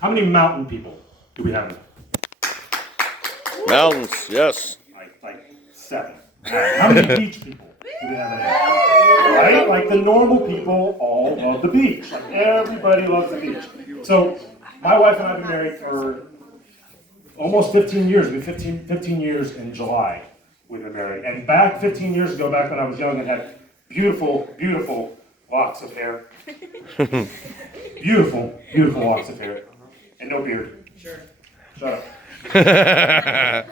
How many mountain people do we have? Mountains, yes. Like 7. How many beach people do we have in here? Right? Like the normal people all love the beach. Like everybody loves the beach. So my wife and I have been married for almost 15 years. It'll be 15 years in July we've been married. And back 15 years ago, back when I was young and had beautiful, beautiful locks of hair. Beautiful, beautiful locks of hair. And no beard. Sure. Shut up.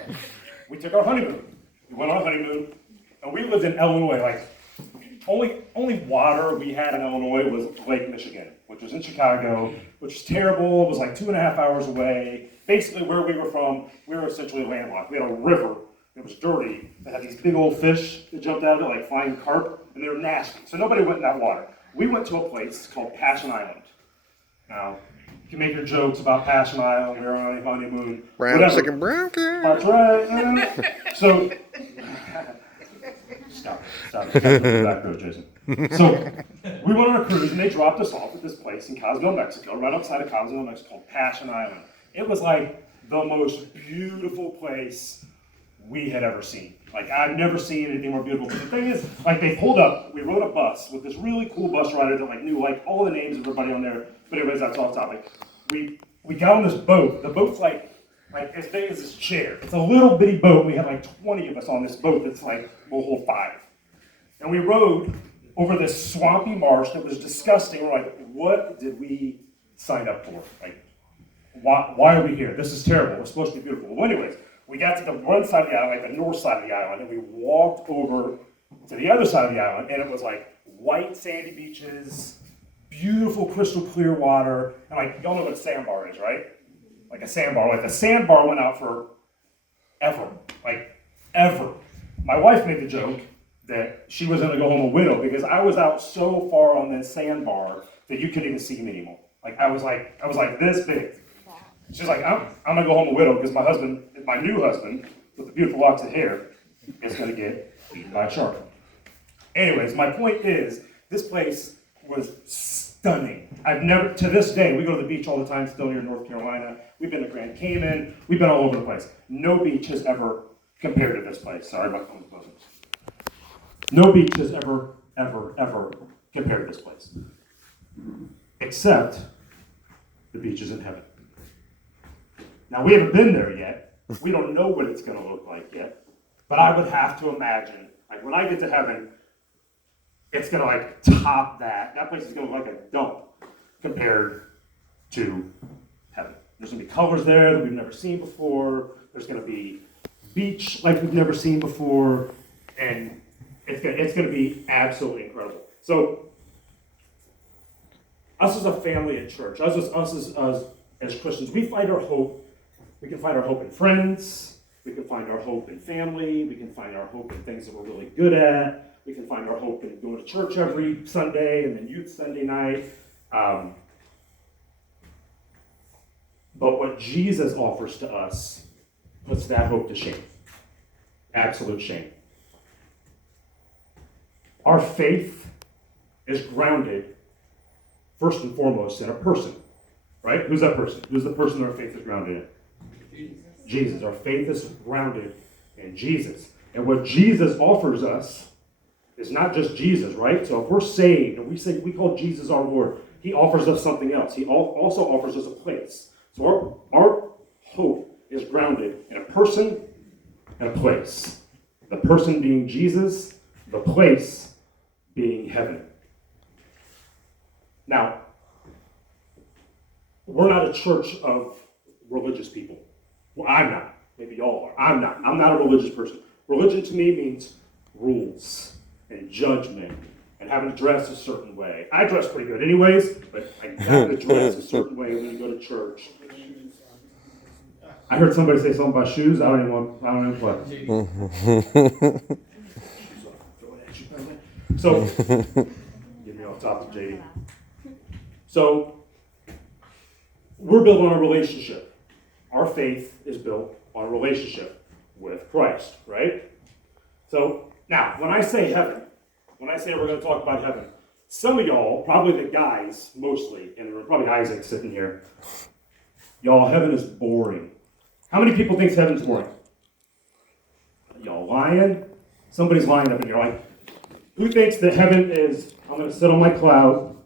We took our honeymoon. We went on a honeymoon, and we lived in Illinois. Like, only water we had in Illinois was Lake Michigan, which was in Chicago, which was terrible. It was like 2.5 hours away. Basically, where we were from, we were essentially landlocked. We had a river that was dirty that had these big old fish that jumped out of it, like flying carp, and they were nasty. So nobody went in that water. We went to a place called Passion Island. Now, you can make your jokes about Passion Island, we were on a honeymoon. Brown chicken, brown chicken. That's right. So, stop it. Back row, Jason. So, we went on a cruise and they dropped us off at this place in Cozumel, Mexico, right outside of Cozumel, Mexico, called Passion Island. It was like the most beautiful place we had ever seen. Like, I've never seen anything more beautiful. But the thing is, like, they pulled up, we rode a bus with this really cool bus rider that, like, knew, like, all the names of everybody on there. But anyways, that's off topic. We got on this boat. The boat's, like as big as this chair. It's a little bitty boat. We had, like, 20 of us on this boat that's, like, we'll hold 5. And we rode over this swampy marsh that was disgusting. We're like, what did we sign up for? Like, why are we here? This is terrible. It's supposed to be beautiful. Well, anyways, we got to the one side of the island, like the north side of the island, and we walked over to the other side of the island, and it was like white sandy beaches, beautiful crystal clear water, and like, y'all know what a sandbar is, right? Like a sandbar. Like the sandbar went out for ever. Like, ever. My wife made the joke that she was gonna go home a widow because I was out so far on this sandbar that you couldn't even see me anymore. Like I was like this big. She's like, I'm gonna go home a widow because my new husband, with the beautiful locks of hair, is gonna get eaten by a shark. Anyways, my point is, this place was stunning. To this day, we go to the beach all the time, still here in North Carolina. We've been to Grand Cayman. We've been all over the place. No beach has ever compared to this place. Sorry about the closing. No beach has ever compared to this place. Except the beaches in heaven. Now, we haven't been there yet. We don't know what it's going to look like yet. But I would have to imagine, like, when I get to heaven, it's going to, like, top that. That place is going to look like a dump compared to heaven. There's going to be colors there that we've never seen before. There's going to be beach like we've never seen before. And it's going to be absolutely incredible. So, us as a family at church, us as Christians, we find our hope. We can find our hope in friends. We can find our hope in family. We can find our hope in things that we're really good at. We can find our hope in going to church every Sunday and then youth Sunday night. But what Jesus offers to us puts that hope to shame. Absolute shame. Our faith is grounded, first and foremost, in a person. Right? Who's that person? Who's the person our faith is grounded in? Jesus. Our faith is grounded in Jesus. And what Jesus offers us is not just Jesus, right? So if we're saved and we call Jesus our Lord, he offers us something else. He also offers us a place. So our hope is grounded in a person and a place. The person being Jesus, the place being heaven. Now, we're not a church of religious people. Well, I'm not. Maybe y'all are. I'm not. I'm not a religious person. Religion to me means rules and judgment and having to dress a certain way. I dress pretty good anyways, but I have to dress a certain way when you go to church. I heard somebody say something about shoes. I don't even play. So, get me off topic, JD. So, we're built on a relationship. Our faith is built on a relationship with Christ, right? So, now, when I say heaven, when I say we're going to talk about heaven, some of y'all, probably the guys mostly, and probably Isaac sitting here, Y'all, heaven is boring. How many people think heaven's boring? Y'all lying? Somebody's lying up in here. Like, who thinks that heaven is, I'm going to sit on my cloud.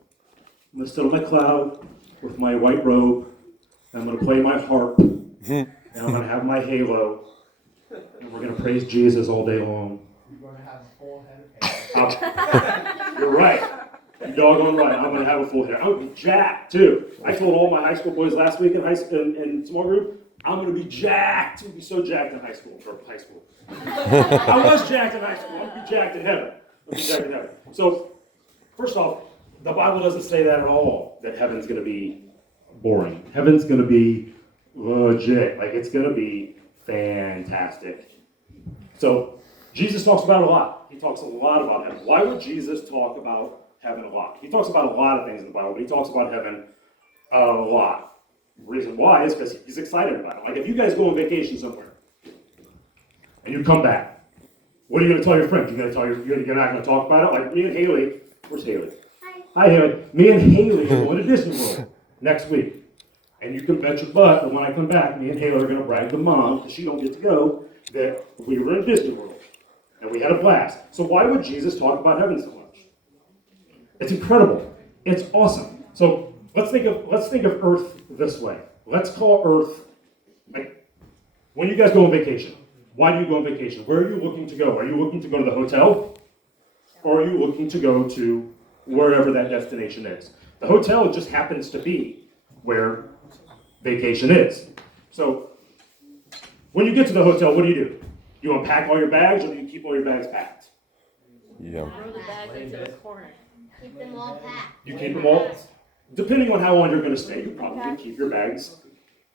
I'm going to sit on my cloud with my white robe. And I'm going to play my harp. And I'm going to have my halo. And we're going to praise Jesus all day long. You're going to have a full head of hair. You're right. You're doggone right. I'm going to have a full hair. I'm going to be jacked, too. I told all my high school boys last week in small group, I'm going to be jacked. I'm going to be so jacked in high school. I was jacked in high school. I'm going to be jacked in heaven. So, first off, the Bible doesn't say that at all, that heaven's going to be boring. Heaven's going to be legit. Like, it's going to be fantastic. So, Jesus talks about it a lot. He talks a lot about heaven. Why would Jesus talk about heaven a lot? He talks about a lot of things in the Bible, but he talks about heaven a lot. The reason why is because he's excited about it. Like, if you guys go on vacation somewhere, and you come back, what are you going to tell your friends? You're not going to talk about it? Like me and Haley, where's Haley? Hi, Haley. Me and Haley are going to Disney World next week. And you can bet your butt that when I come back, me and Haley are going to brag to Mom, because she don't get to go, that we were in Disney World. And we had a blast. So why would Jesus talk about heaven so much? It's incredible. It's awesome. So let's think of Earth this way. Let's call Earth, like, when you guys go on vacation, why do you go on vacation? Where are you looking to go? Are you looking to go to the hotel? Or are you looking to go to wherever that destination is? The hotel just happens to be where vacation is. So when you get to the hotel, what do? You unpack all your bags, or do you keep all your bags packed? Yeah. Throw the bags into the corner. Keep them all packed. You keep them all? Depending on how long you're going to stay, you probably keep your bags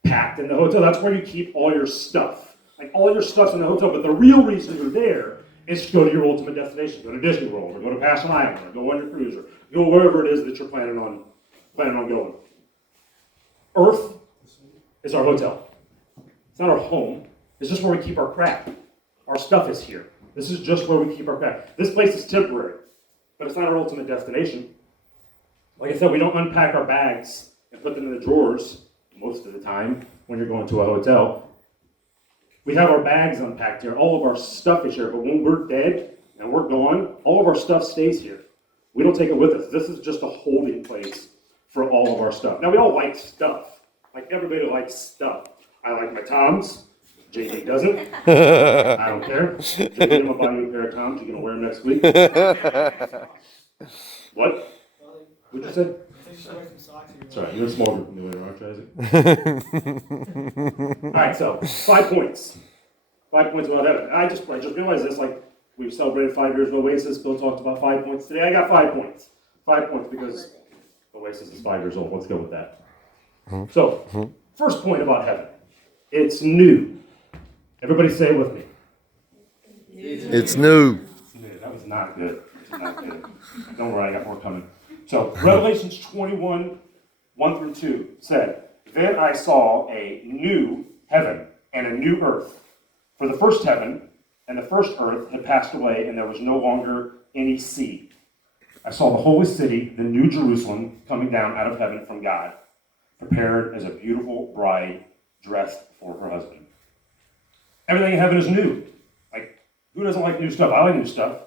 packed in the hotel. That's where you keep all your stuff. Like, all your stuff's in the hotel, but the real reason you're there is to go to your ultimate destination. Go to Disney World, or go to Passion Island, or go on your cruise, or go wherever it is that you're planning on going. Earth is our hotel. It's not our home. It's just where we keep our crap. Our stuff is here. This is just where we keep our crap. This place is temporary, but it's not our ultimate destination. Like I said, we don't unpack our bags and put them in the drawers most of the time when you're going to a hotel. We have our bags unpacked here. All of our stuff is here, but when we're dead and we're gone, all of our stuff stays here. We don't take it with us. This is just a holding place for all of our stuff. Now, we all like stuff. Like, everybody likes stuff. I like my Toms. JD doesn't. I don't care. JD, I'm going to buy you a pair of Toms. You're going to wear them next week. What? What'd you say? Sorry, you're a small group in the way, aren't you? All right, so 5 points. 5 points about heaven. I just realized this, like, we've celebrated 5 years of Oasis. Bill talked about 5 points today. I got 5 points. 5 points because Oasis is 5 years old. Let's go with that. So, first point about heaven. It's new. Everybody say it with me. It's new. That was not good. Don't worry, I got more coming. So, Revelations 21, 1 through 2 said, "Then I saw a new heaven and a new earth. For the first heaven and the first earth had passed away, and there was no longer any sea. I saw the holy city, the new Jerusalem, coming down out of heaven from God, prepared as a beautiful bride dressed for her husband." Everything in heaven is new. Like, who doesn't like new stuff? I like new stuff.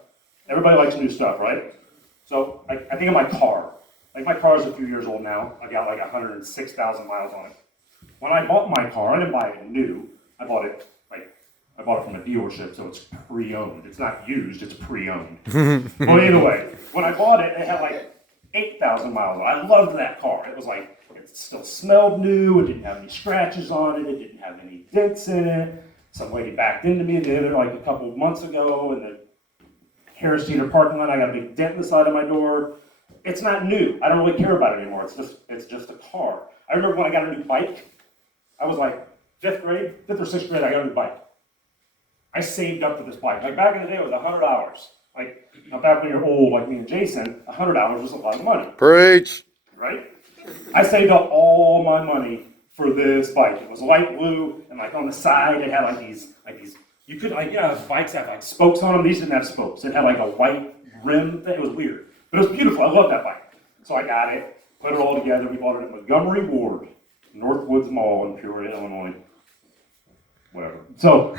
Everybody likes new stuff, right? So, I think of my car. Like, my car is a few years old now. I got like 106,000 miles on it. When I bought my car, I didn't buy it new. I bought it from a dealership, so it's pre-owned. It's not used, it's pre-owned. Well, either way, when I bought it, it had like 8,000 miles on it. I loved that car. It was like, it still smelled new. It didn't have any scratches on it. It didn't have any dents in it. Some lady backed into me the other, like a couple of months ago in the Harris Teeter parking lot. I got a big dent in the side of my door. It's not new. I don't really care about it anymore. It's just a car. I remember when I got a new bike. I was like 5th or 6th grade, I got a new bike. I saved up for this bike. Like, back in the day, it was $100. Like, now back when you're old, like me and Jason, $100 was a lot of money. Preach. Right? I saved up all my money for this bike. It was light blue, and like on the side, it had like these, you could, like, bikes have like spokes on them. These didn't have spokes. It had like a white rim thing. It was weird. But it was beautiful. I love that bike. So I got it, put it all together. We bought it at Montgomery Ward. Northwoods Mall in Peoria, Illinois. Whatever. So,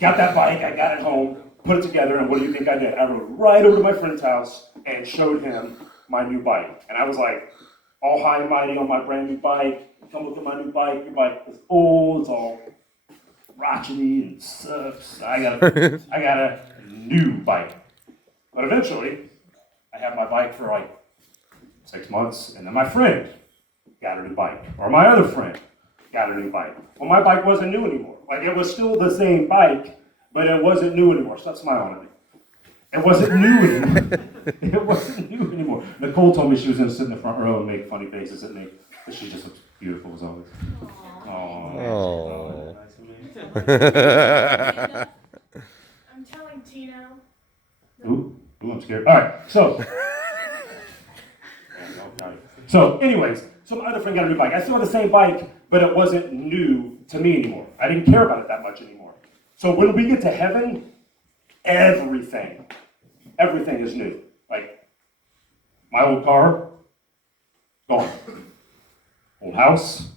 got that bike, I got it home, put it together, and what do you think I did? I rode right over to my friend's house and showed him my new bike. And I was like, all high and mighty on my brand new bike. Come look at my new bike. Your bike is old, it's all rockety and sucks. I got a new bike. But eventually, I had my bike for like 6 months, and then my friend got a new bike, or my other friend got a new bike. Well, my bike wasn't new anymore. Like, it was still the same bike, but it wasn't new anymore. Stop smiling at me. It wasn't new anymore. It wasn't new anymore. Nicole told me she was going to sit in the front row and make funny faces at me, but she just looks beautiful as always. Oh. I'm telling Tino. Ooh, I'm scared. All right, so anyways, so my other friend got a new bike. I still had the same bike, but it wasn't new to me anymore. I didn't care about it that much anymore. So when we get to heaven, everything is new. Like, my old car, gone. Old house,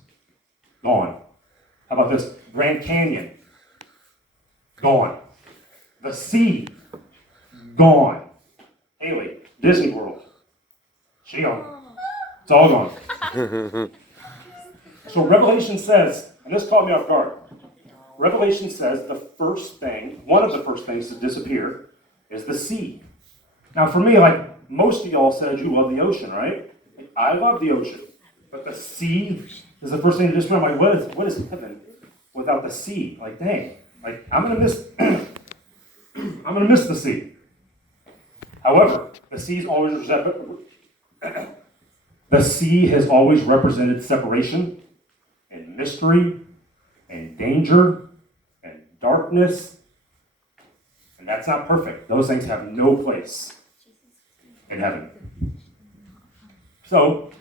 gone. How about this? Grand Canyon, gone. The sea, gone. Haley, Disney World, she gone. It's all gone. So Revelation says, and this caught me off guard. Revelation says one of the first things to disappear is the sea. Now for me, like most of y'all said, you love the ocean, right? Like, I love the ocean. But the sea is the first thing to disappear. I'm like, what is heaven without the sea? Like, dang, like I'm gonna miss the sea. However, the sea has always represented separation and mystery and danger and darkness. And that's not perfect. Those things have no place in heaven. So,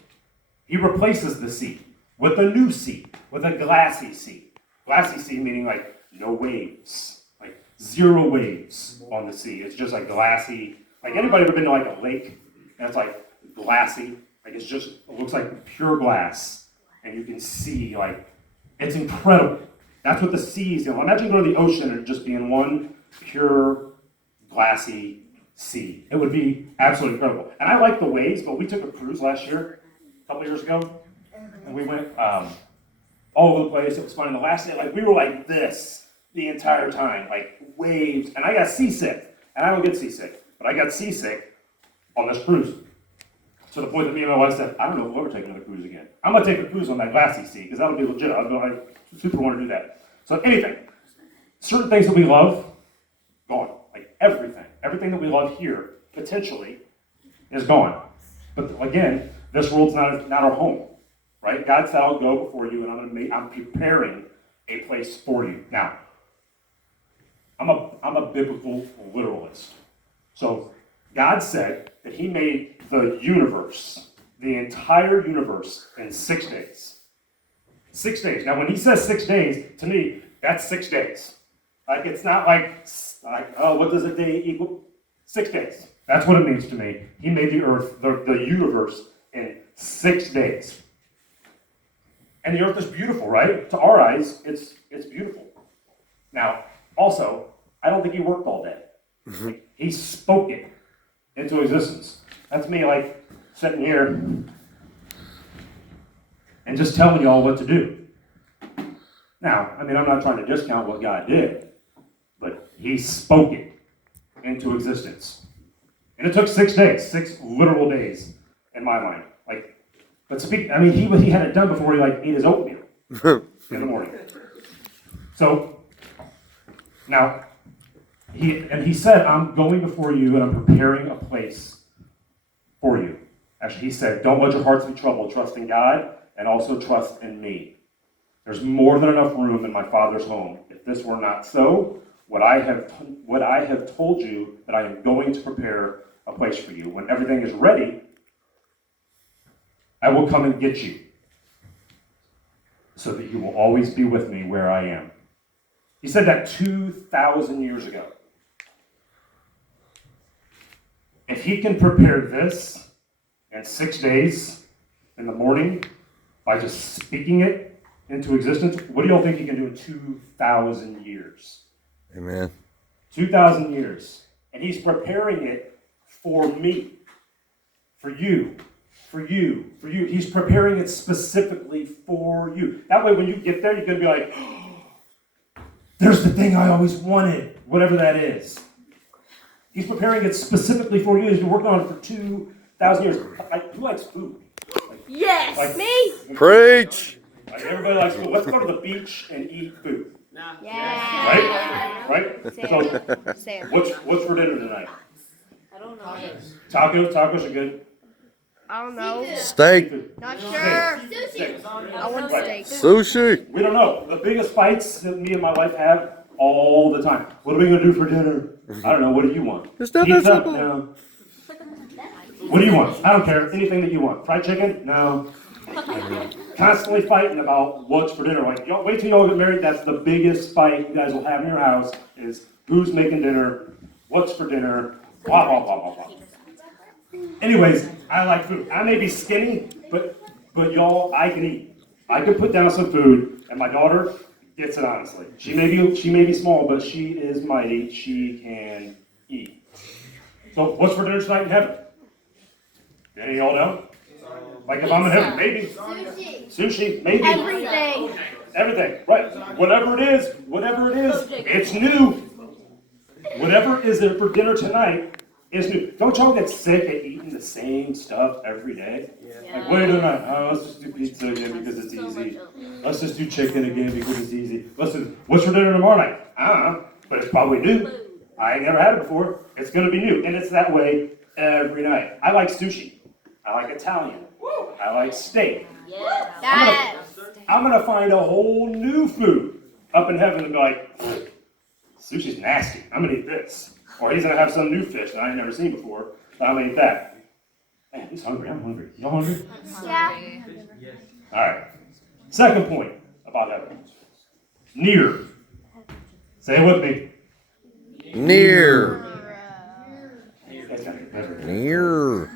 he replaces the sea with a new sea, with a glassy sea. Glassy sea meaning like no waves, like zero waves on the sea. It's just like glassy. Like, anybody ever been to like a lake and it's like glassy? Like, it looks like pure glass, and you can see, like, it's incredible. That's what the sea is. Imagine going to the ocean and just being one pure glassy sea. It would be absolutely incredible. And I like the waves, but we took a cruise last year, a couple years ago, and we went all over the place. It was fun. And the last day, like, we were like this the entire time, like waves. And I got seasick, and I don't get seasick, but I got seasick on this cruise. To the point that me and my wife said, I don't know if we'll ever take another cruise again. I'm going to take a cruise on that glassy sea, because that'll be legit. I super want to do that. So anything, certain things that we love, gone. Like everything that we love here, potentially, is gone. But again, this world's not our home, right? God said, I'll go before you, and I'm preparing a place for you. Now, I'm a biblical literalist. So God said that he made the universe, the entire universe, in 6 days. 6 days. Now, when he says 6 days, to me, that's 6 days. Like, it's not like, oh, what does a day equal? 6 days. That's what it means to me. He made the earth, the universe, in 6 days. And the earth is beautiful, right? To our eyes, it's beautiful. Now, also, I don't think he worked all day. Like, he spoke it into existence. That's me, like, sitting here and just telling y'all what to do. Now, I mean, I'm not trying to discount what God did, but he spoke it into existence. And it took 6 days, 6 literal days in my mind. Like, but he had it done before he like ate his oatmeal in the morning. So now he said, I'm going before you and I'm preparing a place for you. Actually, he said, don't let your hearts be troubled. Trust in God and also trust in me. There's more than enough room in my Father's home. If this were not so, would I have told you that I am going to prepare a place for you? When everything is ready, I will come and get you, so that you will always be with me where I am. He said that 2,000 years ago. If he can prepare this in 6 days in the morning, by just speaking it into existence, what do y'all think he can do in 2,000 years? Amen. 2,000 years. And he's preparing it for me, for you, for you, for you. He's preparing it specifically for you. That way when you get there, you're going to be like, oh, there's the thing I always wanted, whatever that is. He's preparing it specifically for you. He's been working on it for 2,000 years. Who likes food? Yes, Like, me. Preach. Like everybody likes food. Let's go to the beach and eat food. Yeah. Right? Right? So, Sam. what's for dinner tonight? I don't know. Tacos are good. I don't know. Steak. Not sure. Steak. I want Right. steak. Sushi. We don't know. The biggest fights that me and my wife have all the time. What are we gonna do for dinner? I don't know. What do you want? It's not that Pizza? simple. No. What do you want? I don't care. Anything that you want. Fried chicken? No. Constantly fighting about what's for dinner. Like, y'all, wait till y'all get married. That's the biggest fight you guys will have in your house is who's making dinner, what's for dinner, blah, blah, blah, blah, blah. Anyways, I like food. I may be skinny, but y'all, I can eat. I can put down some food, and my daughter gets it honestly. She may be small, but she is mighty. She can eat. So, what's for dinner tonight in heaven? Any of y'all know? Like if I'm in heaven, maybe. Sushi, maybe. Everything. Everything, right. Whatever it is, it's new. Whatever is there for dinner tonight is new. Don't y'all get sick of eating the same stuff every day? Like, wait a minute, let's just do pizza again because it's easy. Let's just do chicken again because it's easy. Let's do, what's for dinner tomorrow night? I don't know, but it's probably new. I ain't never had it before. It's gonna be new, and it's that way every night. I like sushi. I like Italian. I like steak. I'm gonna find a whole new food up in heaven and be like, sushi's nasty. I'm gonna eat this. Or he's gonna have some new fish that I ain't never seen before, but I'm gonna eat that. Man, he's hungry. I'm hungry. Y'all hungry? Yeah. All right. Second point about heaven. Near. Say it with me. Near. You guys gotta get better. Near.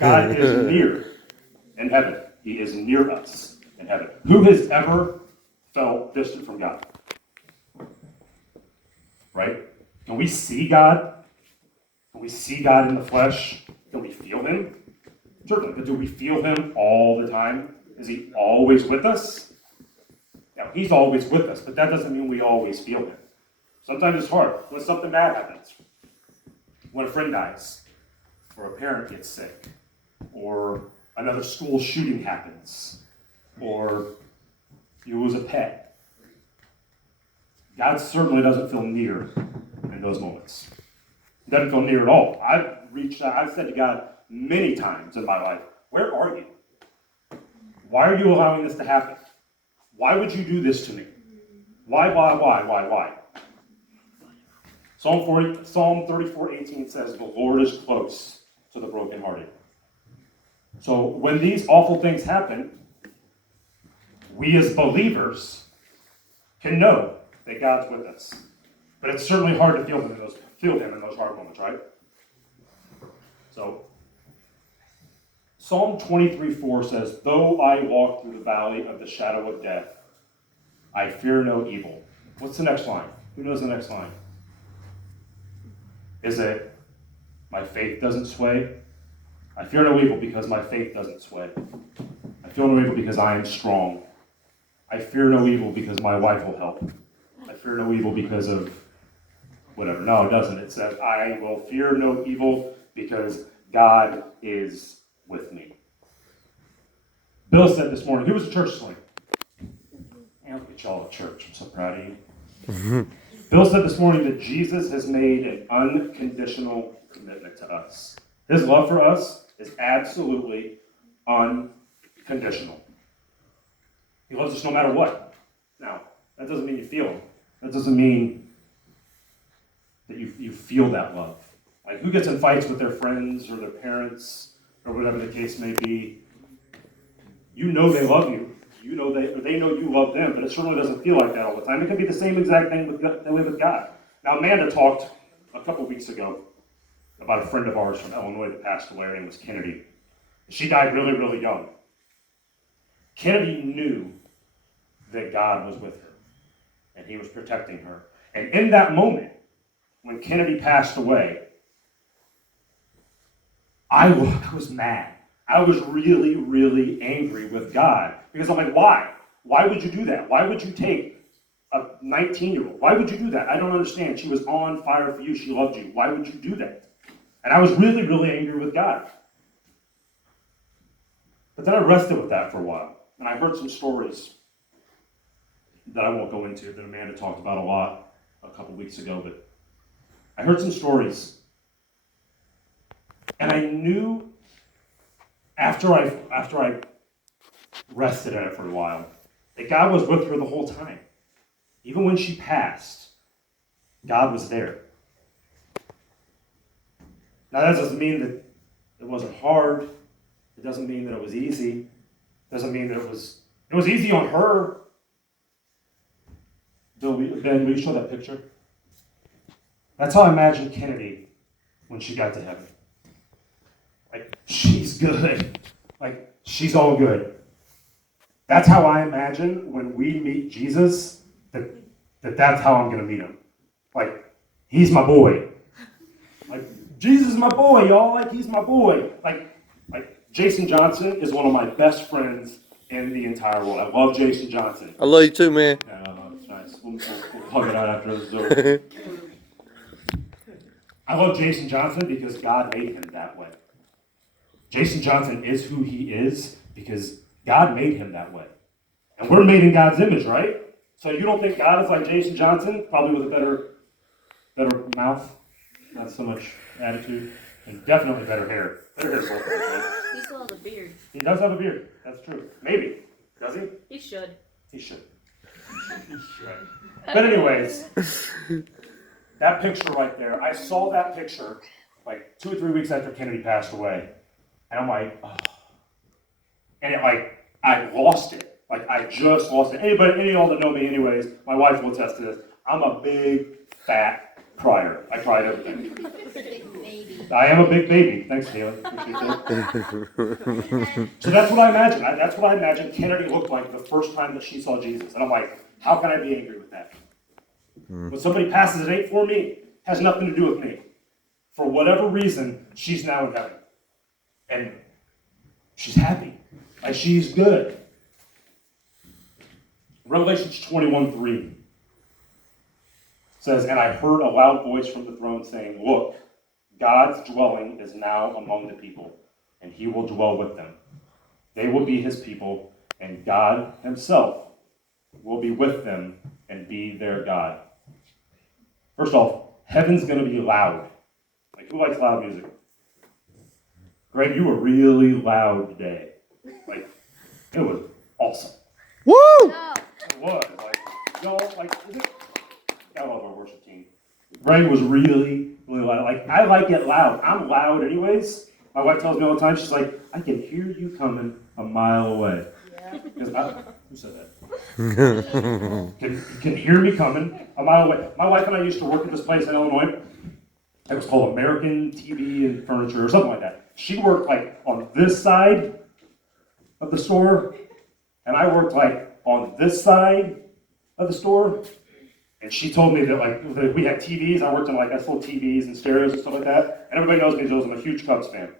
God is near in heaven. He is near us in heaven. Who has ever felt distant from God? Right? Can we see God? Can we see God in the flesh? Can we feel Him? Certainly, but do we feel Him all the time? Is He always with us? Now, He's always with us, but that doesn't mean we always feel Him. Sometimes it's hard when something bad happens. When a friend dies, or a parent gets sick, or another school shooting happens, or you lose a pet. God certainly doesn't feel near in those moments. He doesn't feel near at all. I've reached out, I've said to God many times in my life, where are you? Why are you allowing this to happen? Why would you do this to me? Why? Psalm 34:18 says, the Lord is close to the brokenhearted. So when these awful things happen, we as believers can know that God's with us. But it's certainly hard to feel Him in those hard moments, right? So Psalm 23:4 says, though I walk through the valley of the shadow of death, I fear no evil. What's the next line? Who knows the next line? Is it, my faith doesn't sway? I fear no evil because my faith doesn't sway. I fear no evil because I am strong. I fear no evil because my wife will help. I fear no evil because of whatever. No, it doesn't. It says, I will fear no evil because God is with me. Bill said this morning, who was the church this morning? Man, look at y'all at church. I'm so proud of you. Bill said this morning that Jesus has made an unconditional commitment to us. His love for us is absolutely unconditional. He loves us no matter what. Now, that doesn't mean you feel Him. That doesn't mean that you feel that love. Like, who gets in fights with their friends or their parents or whatever the case may be? You know they love you. You know they know you love them, but it certainly doesn't feel like that all the time. It can be the same exact thing with God. Now, Amanda talked a couple weeks ago about a friend of ours from Illinois that passed away. Her name was Kennedy. She died really, really young. Kennedy knew that God was with her, and he was protecting her. And in that moment, when Kennedy passed away, I was mad. I was really, really angry with God. Because I'm like, why? Why would you do that? Why would you take a 19-year-old? Why would you do that? I don't understand. She was on fire for you. She loved you. Why would you do that? And I was really, really angry with God. But then I rested with that for a while. And I heard some stories that I won't go into, that Amanda talked about a lot a couple weeks ago. But I heard some stories. And I knew after I rested in it for a while, that God was with her the whole time. Even when she passed, God was there. Now that doesn't mean that it wasn't hard. It doesn't mean that it was easy. It doesn't mean that it was easy on her. Ben, will you show that picture? That's how I imagine Kennedy when she got to heaven. Like, she's good. Like, she's all good. That's how I imagine when we meet Jesus, that's how I'm going to meet him. Like, he's my boy. Like, Jesus is my boy, y'all. Like, he's my boy. Like Jason Johnson is one of my best friends in the entire world. I love Jason Johnson. I love you too, man. Yeah, it's nice. We'll hug it out after this is over. I love Jason Johnson because God made him that way. Jason Johnson is who he is because God made him that way. And we're made in God's image, right? So you don't think God is like Jason Johnson? Probably with a better mouth, not so much attitude, and definitely better hair. Better hair, both of us, right? He still has a beard. He does have a beard. That's true. Maybe. Does he? He should. He should. He should. But anyways, that picture right there, I saw that picture like 2 or 3 weeks after Kennedy passed away. And I'm like, oh. And I lost it. Like, I just lost it. Any of y'all that know me anyways, my wife will attest to this. I'm a big, fat crier. I cried everything. Big baby. I am a big baby. Thanks, Taylor. So that's what I imagine. That's what I imagine Kennedy looked like the first time that she saw Jesus. And I'm like, how can I be angry with that? When somebody passes it ain't for me, has nothing to do with me. For whatever reason, she's now in heaven. And she's happy. Like, she's good. Revelations 21:3 says, "And I heard a loud voice from the throne saying, 'Look, God's dwelling is now among the people, and he will dwell with them. They will be his people, and God himself will be with them and be their God.'" First off, heaven's going to be loud. Like, who likes loud music? Greg, you were really loud today. Like, it was awesome. Woo! No. It was. Like, y'all, like, I love our worship team. Greg was really, really loud. Like, I like it loud. I'm loud anyways. My wife tells me all the time, she's like, I can hear you coming a mile away. Yeah. Who said that? Can hear me coming a mile away. My wife and I used to work at this place in Illinois. It was called American TV and Furniture or something like that. She worked like on this side of the store, and I worked like on this side of the store. And she told me that like that we had TVs. I worked on like I sold TVs and stereos and stuff like that. And everybody knows me because I'm a huge Cubs fan.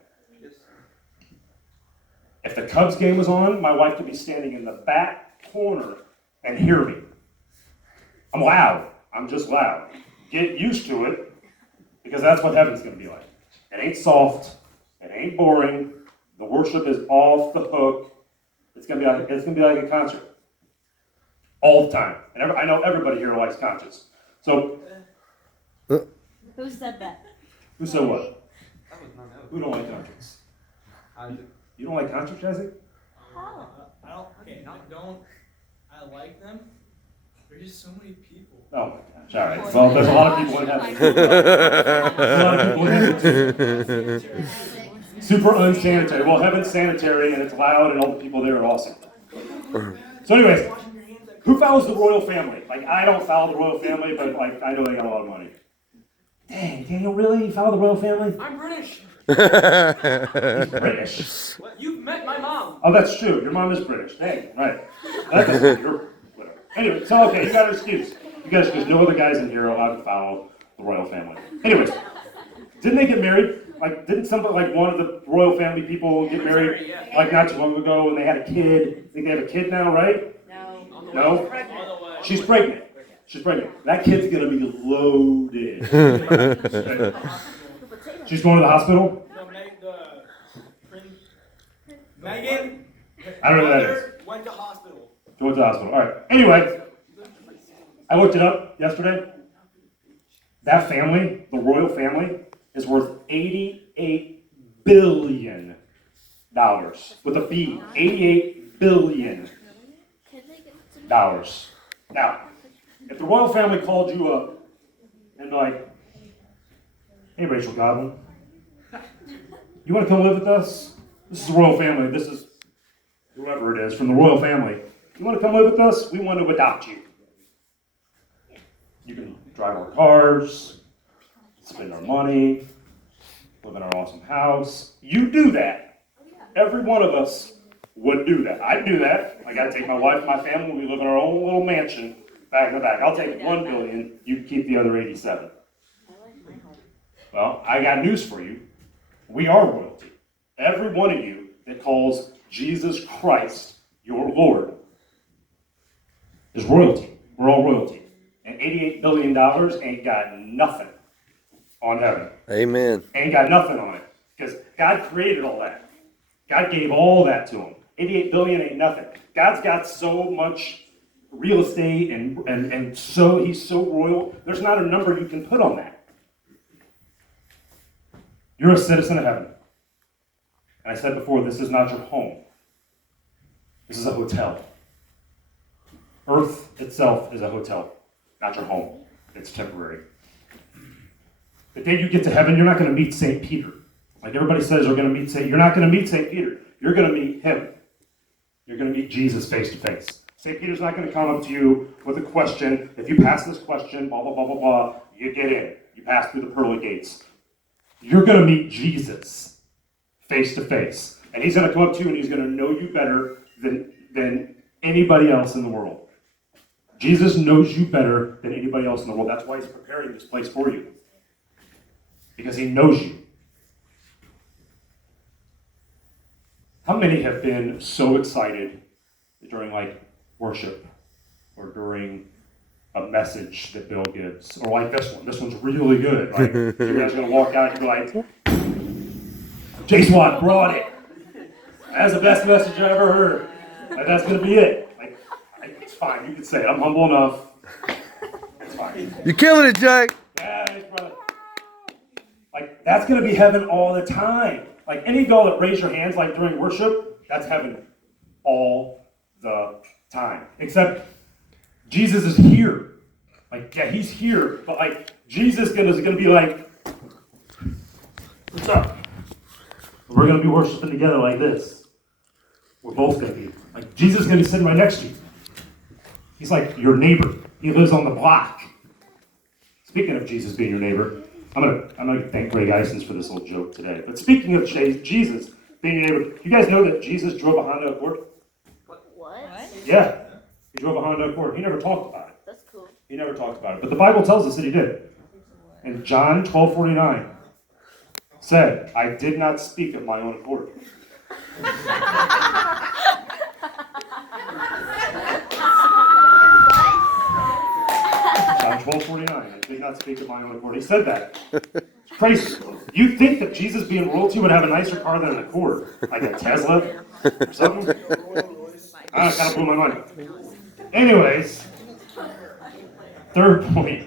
If the Cubs game was on, my wife could be standing in the back corner and hear me. I'm loud. I'm just loud. Get used to it, because that's what heaven's going to be like. It ain't soft. It ain't boring. The worship is off the hook. It's going to be like a concert all the time. And I know everybody here likes concerts. So, Who said that? who said what? That was not Who don't like concerts? You don't like concerts, Jesse? How? I don't. Okay, I don't. I like them. There's just so many people. Oh my gosh! All right. Well, there's a lot of people in heaven. There's a lot of people in heaven. Super unsanitary. Well, heaven's sanitary and it's loud and all the people there are awesome. So, anyways, who follows the royal family? Like, I don't follow the royal family, but like I know they got a lot of money. Dang, Daniel, really? You follow the royal family? I'm British. He's British. What? You've met my mom. Oh, that's true. Your mom is British. Dang, right. That's you're, whatever. Anyway, so okay, you got an excuse. You guys, because no other guys in here are allowed to follow the royal family. Anyways, didn't they get married? Like, didn't somebody, like one of the royal family people get married, like not too long ago, and they had a kid? I think they have a kid now, right? No. No? On the way. She's pregnant. She's pregnant. That kid's gonna be loaded. She's going to the hospital? Megan. I don't know what that is. Went to hospital. She went to the hospital. All right. Anyway, I looked it up yesterday. That family, the royal family, is worth $88 billion. With a B. $88 billion. Now, if the royal family called you up and like, hey, Rachel Godwin, you want to come live with us? This is the royal family. This is whoever it is from the royal family. You want to come live with us? We want to adopt you. You can drive our cars, spend our money, live in our awesome house. You do that. Every one of us would do that. I'd do that. I got to take my wife and my family. We live in our own little mansion back in the back. I'll take $1 billion. You can keep the other 87. Well, I got news for you. We are royalty. Every one of you that calls Jesus Christ your Lord is royalty. We're all royalty. And $88 billion ain't got nothing on heaven. Amen. Ain't got nothing on it. Because God created all that. God gave all that to him. 88 billion ain't nothing. God's got so much real estate and so he's so royal. There's not a number you can put on that. You're a citizen of heaven. And I said before, this is not your home. This is a hotel. Earth itself is a hotel, not your home. It's temporary. The day you get to heaven, you're not going to meet St. Peter. Like everybody says, you're going to meet St. You're not going to meet St. Peter. You're going to meet him. You're going to meet Jesus face to face. St. Peter's not going to come up to you with a question. If you pass this question, blah, blah, blah, blah, blah, you get in. You pass through the pearly gates. You're going to meet Jesus face to face. And he's going to come up to you and he's going to know you better than anybody else in the world. Jesus knows you better than anybody else in the world. That's why he's preparing this place for you. Because he knows you. How many have been so excited during like worship or during a message that Bill gives, or like this one? This one's really good. Like you guys are gonna walk out and be like, J Swat brought it. That's the best message I ever heard. Like that's gonna be it. Like it's fine. You can say it. I'm humble enough. It's fine. You're killing it, Jack. Yeah, thanks, brother. Like that's gonna be heaven all the time. Like any of y'all that raise your hands like during worship, that's heaven all the time. Except Jesus is here. Like, yeah, he's here, but like Jesus is gonna be like, what's up? We're gonna be worshiping together like this. We're both gonna be. Like Jesus is gonna be sitting right next to you. He's like your neighbor. He lives on the block. Speaking of Jesus being your neighbor, I'm gonna thank Greg Isons for this little joke today. But speaking of Jesus being your neighbor, you guys know that Jesus drove a Honda Accord? What? Yeah, he drove a Honda Accord. He never talked about it. That's cool. He never talked about it. But the Bible tells us that he did. And John 12:49 said, I did not speak of my own accord. John 12:49, I did not speak of my own accord. He said that. It's crazy. You think that Jesus being royalty would have a nicer car than an Accord? Like a Tesla or something? Kind of blew my mind. Anyways, third point.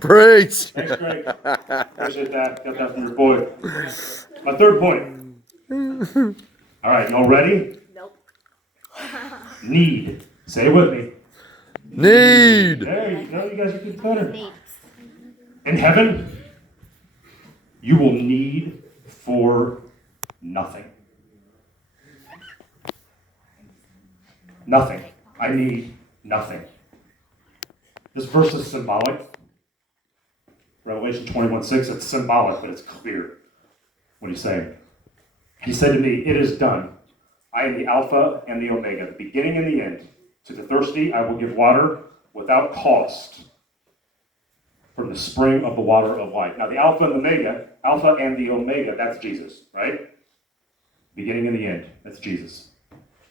Preach. Thanks, Greg. Appreciate that. Got that from your boy. My third point. All right, y'all ready? Nope. Need. Say it with me. Need. There you go. You guys are getting better. Neat. In heaven, you will need for nothing. Nothing. I need nothing. This verse is symbolic. Revelation 21:6, it's symbolic, but it's clear. What he's saying. He said to me, "It is done. I am the Alpha and the Omega, the beginning and the end. To the thirsty, I will give water without cost from the spring of the water of life." Now, the Alpha and the Omega, that's Jesus, right? Beginning and the end, that's Jesus.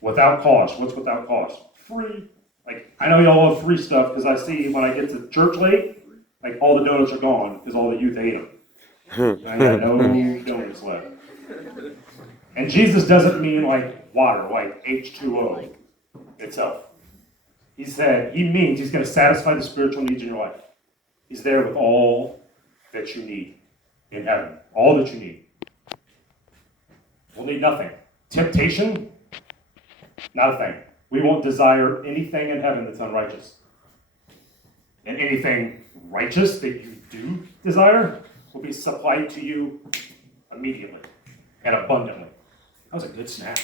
Without cost. What's without cost? Free. Like, I know y'all love free stuff because I see when I get to church late, like all the donuts are gone because all the youth ate them. I got no donuts left. And Jesus doesn't mean like water, like H2O itself. He means he's going to satisfy the spiritual needs in your life. He's there with all that you need in heaven. All that you need. We'll need nothing. Temptation, not a thing. We won't desire anything in heaven that's unrighteous. And anything righteous that you do desire will be supplied to you immediately and abundantly. That was a good snap.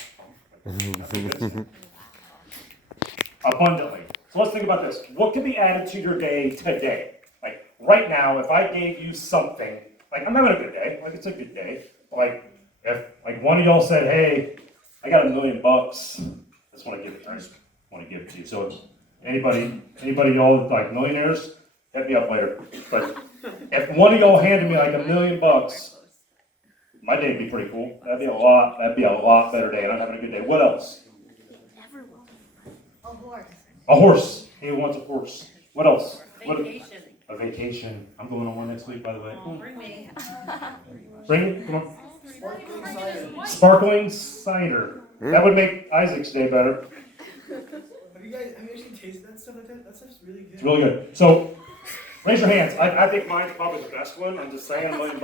Abundantly. So let's think about this. What can be added to your day today? Like right now, if I gave you something, like I'm having a good day, like it's a good day. Like if like one of y'all said, "Hey, I got $1 million. I just want to give it to you." So if anybody y'all like millionaires, hit me up later. But if one of y'all handed me like $1 million, my day would be pretty cool. That'd be a lot better day, and I'm having a good day. What else? A horse. A horse. He wants a horse. What else? Vacation. A vacation. I'm going on one next week, by the way. Bring me. Bring, come on. Sparkling cider. Sparkling cider. That would make Isaac's day better. Have you actually tasted that stuff? That stuff's really good. It's really good. So, raise your hands. I think mine's probably the best one. I'm just saying, $1 million.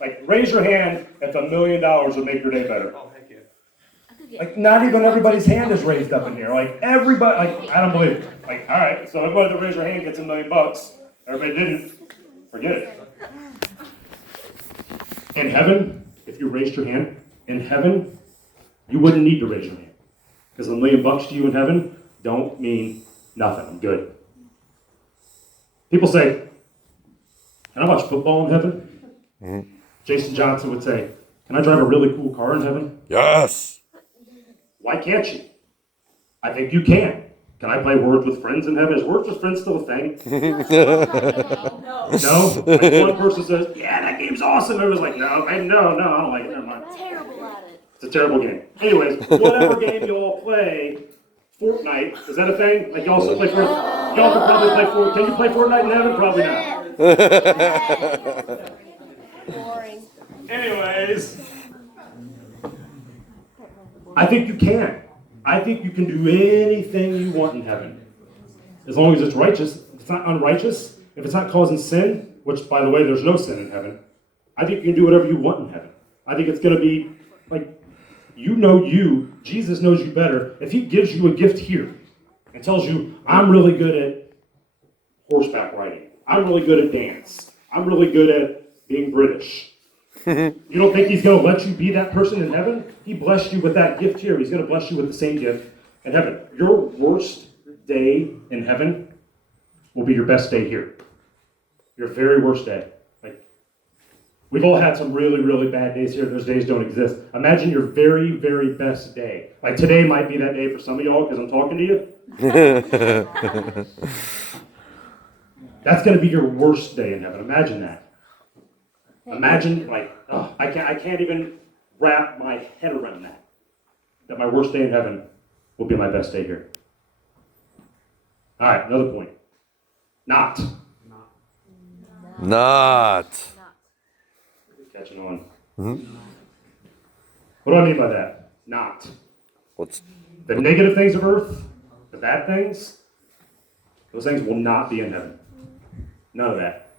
Like, raise your hand if $1 million would make your day better. Oh, heck yeah. Like, not even everybody's hand is raised up in here. Like, everybody, like, I don't believe it. Like, all right, so everybody that raised their hand gets $1 million. Everybody didn't. Forget it. In heaven, if you raised your hand, in heaven, you wouldn't need to raise your hand. Because $1 million to you in heaven don't mean nothing. I'm good. People say, "Can I watch football in heaven?" Mm-hmm. Jason Johnson would say, "Can I drive a really cool car in heaven?" Yes. Why can't you? I think you can. Can I play Words with Friends in heaven? Is Words with Friends still a thing? No? Like one person says, "Yeah, that game's awesome." Everyone's like, no, I don't like it. Never mind. Terrible at it. It's a terrible game. Anyways, whatever game you all play, Fortnite, is that a thing? Like y'all still play Fortnite? Y'all can probably play Fortnite. Can you play Fortnite in heaven? Probably not. Boring. Anyways, I think you can. I think you can do anything you want in heaven. As long as it's righteous. If it's not unrighteous, if it's not causing sin, which, by the way, there's no sin in heaven, I think you can do whatever you want in heaven. I think it's going to be, like, Jesus knows you better. If he gives you a gift here and tells you, "I'm really good at horseback riding. I'm really good at dance. I'm really good at being British." You don't think he's going to let you be that person in heaven? He blessed you with that gift here. He's going to bless you with the same gift in heaven. Your worst day in heaven will be your best day here. Your very worst day. Like, we've all had some really, really bad days here. Those days don't exist. Imagine your very, very best day. Like today might be that day for some of y'all because I'm talking to you. That's going to be your worst day in heaven. Imagine that. Imagine, like, I can't even wrap my head around that. That my worst day in heaven will be my best day here. All right, another point. Not. Catching on. Mm-hmm. What do I mean by that? Not. What's The negative things of earth, the bad things, those things will not be in heaven. None of that.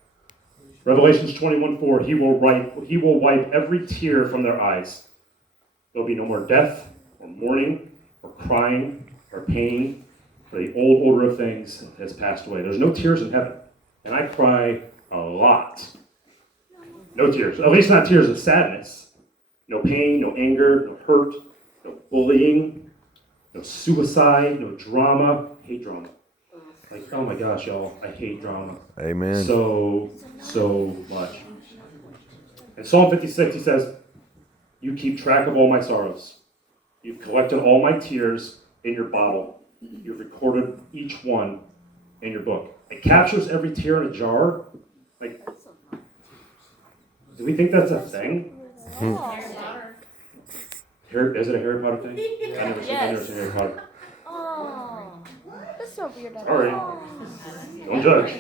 Revelations 21:4, he will wipe every tear from their eyes. There'll be no more death, or mourning, or crying, or pain, for the old order of things has passed away. There's no tears in heaven. And I cry a lot. No tears. At least not tears of sadness. No pain, no anger, no hurt, no bullying, no suicide, no drama. I hate drama. Like, oh my gosh, y'all, I hate drama. Amen. So much. In Psalm 56, he says, You keep track of all my sorrows. You've collected all my tears in your bottle. You've recorded each one in your book. It captures every tear in a jar. Like, do we think that's a thing? Harry Potter. Is it a Harry Potter thing? I never seen Harry Potter. Oh, that's so weird. Sorry. Oh. Don't judge.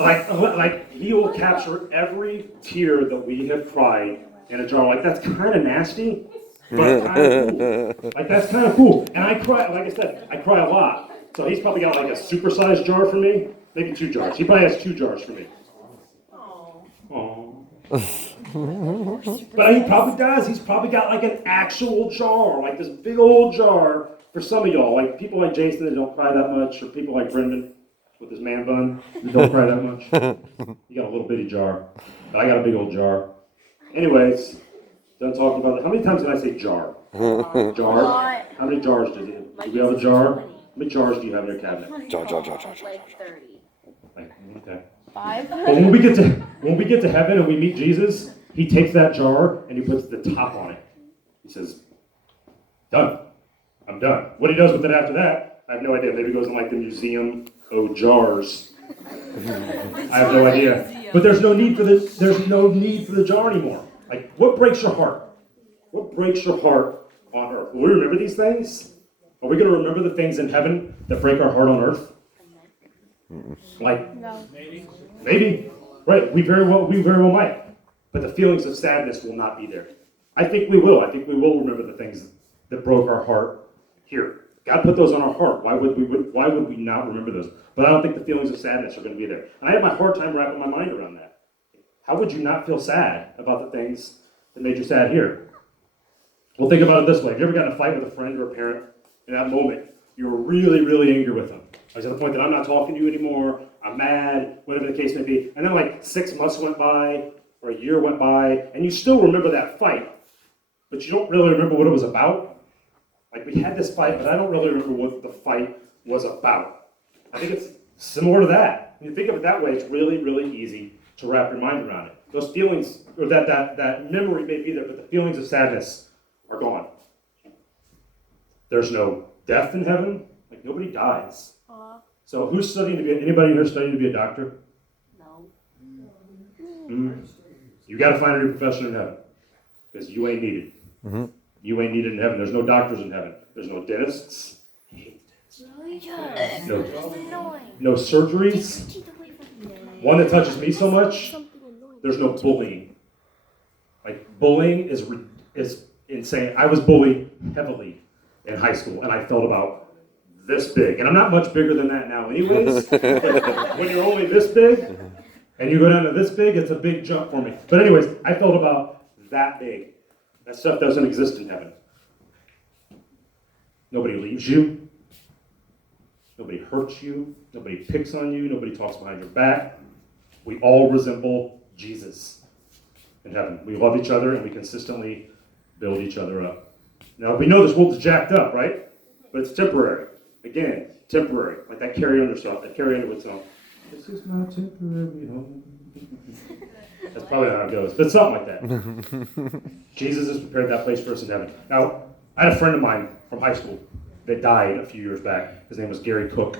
Like he will capture every tear that we have cried in a jar. Like, that's kind of nasty, but kind of cool. Like, that's kind of cool. And I cry, like I said, I cry a lot. So he's probably got like a supersized jar for me, maybe 2 jars. He probably has 2 jars for me. Aww. But he probably does. He's probably got like an actual jar, like this big old jar for some of y'all. Like people like Jason that don't cry that much, or people like Brendan with his man bun that don't cry that much. You got a little bitty jar, but I got a big old jar. Anyways, done talking about it. How many times can I say jar? Jar? How many jars do you have? Do we have a jar? How many jars do you have in your cabinet? Jar. Like 30. Like, okay. 5? But when we get to heaven and we meet Jesus, he takes that jar and he puts the top on it. He says, done. I'm done. What he does with it after that, I have no idea. Maybe he goes in like the museum of jars. I have no idea. But there's no need for the jar anymore. Like, what breaks your heart? What breaks your heart on earth? Will we remember these things? Are we going to remember the things in heaven that break our heart on earth? Like, No. maybe. Right, we very well might. But the feelings of sadness will not be there. I think we will. I think we will remember the things that broke our heart here. God put those on our heart. Why would we not remember those? But I don't think the feelings of sadness are going to be there. And I have my hard time wrapping my mind around that. How would you not feel sad about the things that made you sad here? Well, think about it this way. Have you ever gotten in a fight with a friend or a parent? In that moment, you were really, really angry with them. Like, to the point that I'm not talking to you anymore, I'm mad, whatever the case may be. And then like 6 months went by, or a year went by, and you still remember that fight, but you don't really remember what it was about. Like, we had this fight, but I don't really remember what the fight was about. I think it's similar to that. When you think of it that way, it's really, really easy to wrap your mind around it. Those feelings, or that memory may be there, but the feelings of sadness are gone. There's no death in heaven. Like, nobody dies. So who's studying to be, anybody here studying to be a doctor? No. You got to find a new profession in heaven, because you ain't needed. You ain't needed in heaven. There's no doctors in heaven. There's no dentists. No surgeries. One that touches me so much. There's no bullying. Like, bullying is insane. I was bullied heavily in high school, and I felt about this big. And I'm not much bigger than that now anyways. When you're only this big, and you go down to this big, it's a big jump for me. But anyways, I felt about that big. That stuff doesn't exist in heaven. Nobody leaves you. Nobody hurts you. Nobody picks on you. Nobody talks behind your back. We all resemble Jesus in heaven. We love each other and we consistently build each other up. Now, we know this world's jacked up, right? But it's temporary. Again, temporary. Like that carry under song. That carry under with song. This is my temporary home. That's probably how it goes, but something like that. Jesus has prepared that place for us in heaven. Now, I had a friend of mine from high school that died a few years back. His name was Gary Cook.